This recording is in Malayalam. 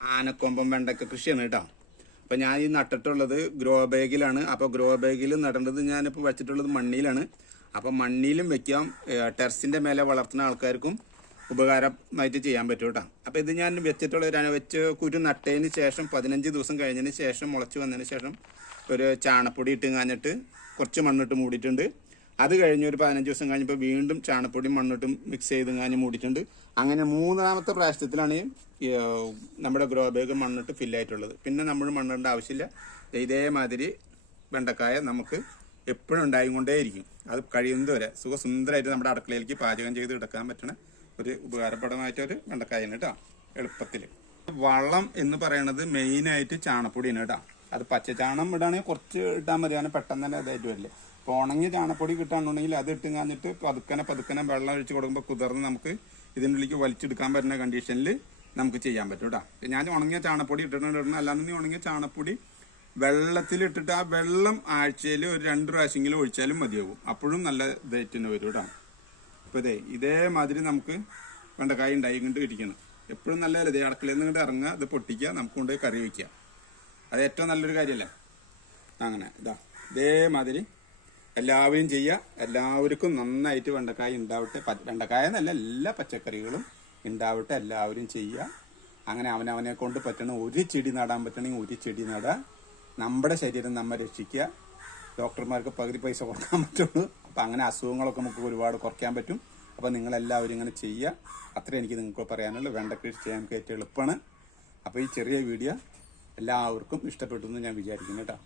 ആനക്കൊമ്പൻ വെണ്ടക്ക കൃഷിയാണ് കേട്ടോ. അപ്പം ഞാൻ ഈ നട്ടിട്ടുള്ളത് ഗ്രോ ബാഗിലാണ്. അപ്പോൾ ഗ്രോ ബാഗിൽ നടേണ്ടത് ഞാനിപ്പോൾ വെച്ചിട്ടുള്ളത് മണ്ണിയിലാണ്. അപ്പം മണ്ണിയിലും വെക്കാം, ടെറസിൻ്റെ മേലെ വളർത്തുന്ന ആൾക്കാർക്കും ഉപകാരമായിട്ട് ചെയ്യാൻ പറ്റും കേട്ടോ. അപ്പോൾ ഇത് ഞാൻ വെച്ച് കുരു നട്ടതിന് ശേഷം 15 ദിവസം കഴിഞ്ഞതിന് ശേഷം മുളച്ച് വന്നതിന് ശേഷം ഒരു ചാണപ്പൊടി ഇട്ട് കാഞ്ഞിട്ട് കുറച്ച് മണ്ണിട്ട് മൂടിയിട്ടുണ്ട്. അത് കഴിഞ്ഞ് ഒരു 15 ദിവസം കഴിഞ്ഞപ്പോൾ വീണ്ടും ചാണപ്പൊടിയും മണ്ണിട്ടും മിക്സ് ചെയ്ത് കാഞ്ഞ് മൂടിയിട്ടുണ്ട്. അങ്ങനെ 3ാമത്തെ പ്രാവശ്യത്തിലാണ് നമ്മുടെ ഗ്രോ ബാഗ് മണ്ണിട്ട് ഫില്ലായിട്ടുള്ളത്. പിന്നെ നമ്മൾ മണ്ണിടേണ്ട ആവശ്യമില്ല. ഇതേമാതിരി വെണ്ടക്കായ നമുക്ക് എപ്പോഴും ഉണ്ടായിക്കൊണ്ടേയിരിക്കും. അത് കഴിയുന്നതുവരെ സുഖസുന്ദരമായിട്ട് നമ്മുടെ അടുക്കളയിലേക്ക് പാചകം ചെയ്ത് എടുക്കാൻ പറ്റുന്ന ഒരു ഉപകാരപ്രദമായിട്ടൊരു വെണ്ടക്കായാണ് കേട്ടോ. എളുപ്പത്തിൽ വളം എന്ന് പറയുന്നത് മെയിനായിട്ട് ചാണപ്പൊടിയാണ് കേട്ടോ. അത് പച്ചച്ചാണം ഇടാണെങ്കിൽ കുറച്ച് ഇട്ടാൽ മതി, അങ്ങനെ പെട്ടെന്ന് തന്നെ ഇതായിട്ട് വരില്ലേ. അപ്പോൾ ഉണങ്ങിയ ചാണപ്പൊടി കിട്ടാന്നുണ്ടെങ്കിൽ അത് ഇട്ട് കാഞ്ഞിട്ട് പതുക്കനെ വെള്ളം ഒഴിച്ച് കൊടുക്കുമ്പോൾ കുതിർന്ന് നമുക്ക് ഇതിനുള്ളിലേക്ക് വലിച്ചെടുക്കാൻ പറ്റുന്ന കണ്ടീഷനിൽ നമുക്ക് ചെയ്യാൻ പറ്റും കേട്ടോ. ഞാൻ ഉണങ്ങിയ ചാണപ്പൊടി ഇട്ടിട്ടുണ്ട്. അല്ലാന്നുണ്ടെങ്കിൽ ഉണങ്ങിയ ചാണപ്പൊടി വെള്ളത്തിലിട്ടിട്ട് ആ വെള്ളം ആഴ്ചയിൽ ഒരു 2 പ്രാവശ്യമെങ്കിലും ഒഴിച്ചാലും മതിയാകും. അപ്പോഴും നല്ല ഇതായിട്ട് തന്നെ വരും കേട്ടോ. അപ്പോൾ ഇതേമാതിരി നമുക്ക് വെണ്ടക്കായ ഉണ്ടായിക്കൊണ്ട് ഇരിക്കണം. എപ്പോഴും നല്ലതല്ലേ. ഇതേ അടുക്കളയിൽ നിന്ന് ഇങ്ങോട്ട് ഇറങ്ങുക, ഇത് പൊട്ടിക്കുക, നമുക്ക് കൊണ്ടുപോയി കറി വയ്ക്കുക. അത് ഏറ്റവും നല്ലൊരു കാര്യമല്ലേ. അങ്ങനെ ഇതേമാതിരി എല്ലാവരും ചെയ്യുക. എല്ലാവർക്കും നന്നായിട്ട് വെണ്ടക്കായ ഉണ്ടാവട്ടെ. വെണ്ടക്കായ എന്നല്ല, എല്ലാ പച്ചക്കറികളും ഉണ്ടാവട്ടെ. എല്ലാവരും ചെയ്യുക. അങ്ങനെ അവനവനെ കൊണ്ട് പറ്റണ ഒരു ചെടി നടാൻ പറ്റണമെങ്കിൽ ഒരു ചെടി നടുക. നമ്മുടെ ശരീരം നമ്മെ രക്ഷിക്കുക. ഡോക്ടർമാർക്ക് പകുതി പൈസ കൊടുക്കാൻ പറ്റുള്ളൂ. അപ്പം അങ്ങനെ അസുഖങ്ങളൊക്കെ നമുക്ക് ഒരുപാട് കുറയ്ക്കാൻ പറ്റും. അപ്പം നിങ്ങളെല്ലാവരും ഇങ്ങനെ ചെയ്യുക. അത്രേ എനിക്ക് നിങ്ങൾക്ക് പറയാനുള്ളൂ. വെണ്ടക്കൃഷി ചെയ്യാൻ ഏറ്റവും എളുപ്പമാണ്. അപ്പോൾ ഈ ചെറിയ വീഡിയോ എല്ലാവർക്കും ഇഷ്ടപ്പെട്ടു എന്ന് ഞാൻ വിചാരിക്കുന്നു കേട്ടോ.